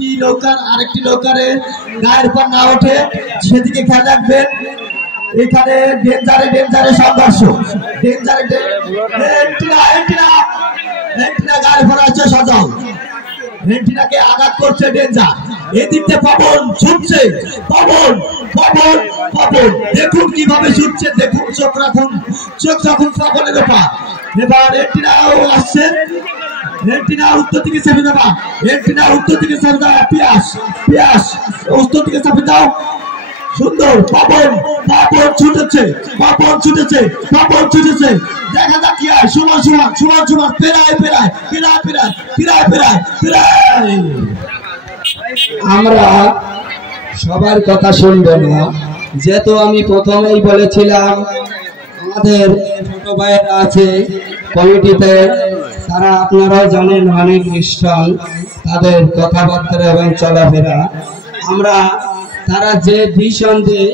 একটি নৌকার আরেকটি নৌকারে গায়ের উপর না ওঠে সেদিকে খেয়াল রাখবেন। এখানে ডেঞ্জারে সংঘর্ষ, এন্টিনা গায়ের উপর আছে সজল, এন্টিনাকে আঘাত করছে ডেঞ্জার। এদিকে পবন ছুটছে, পবন দেখুন কিভাবে ছুটছে, দেখুন চোখ রাখুন পবনের উপর। এবার এন্টিনাও আসছে, এন্টিনা উত্তর দিকে চেপে যাবা, পিয়াস উত্তর দিকে চেপে দাও। সুন্দর পবন ছুটেছে, দেখা যাক কি হয়। সমান পেরায়। আমরা সবার কথা শুনবো না, যেহেতু আমি প্রথমেই বলেছিলাম আমাদের ছোট ভাইয়েরা আছে কমিটিতে, তারা আপনারাও জানেন অনেক স্ট্রং, তাদের কথাবার্তা এবং চলাফেরা। আমরা তারা যে ভিশন দিয়ে